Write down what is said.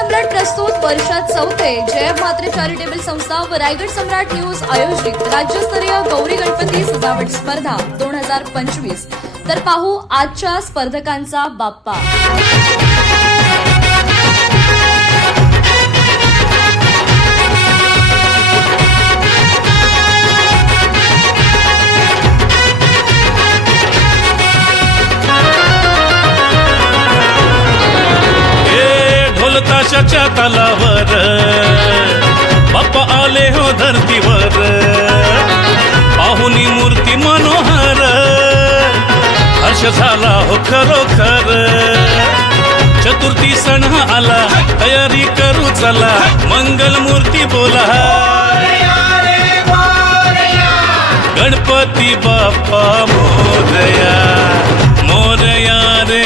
सम्राट प्रस्तुत वर्षात चौथे जय म्हात्रे चॅरिटेबल संस्था व रायगड सम्राट न्यूज आयोजित राज्यस्तरीय गौरी गणपती सजावट स्पर्धा 2025। तर पाहू आजच्या स्पर्धकांचा बाप्पा। ताशाच्या तालावर बाप्पा आले हो धरतीवर, पाहुनी मूर्ती मनोहर, हर्ष झाला हो खरोखर। चतुर्थी सण आला, तयारी करू चला, मंगल मूर्ती बोला, गणपती बाप्पा मोरया मोरया रे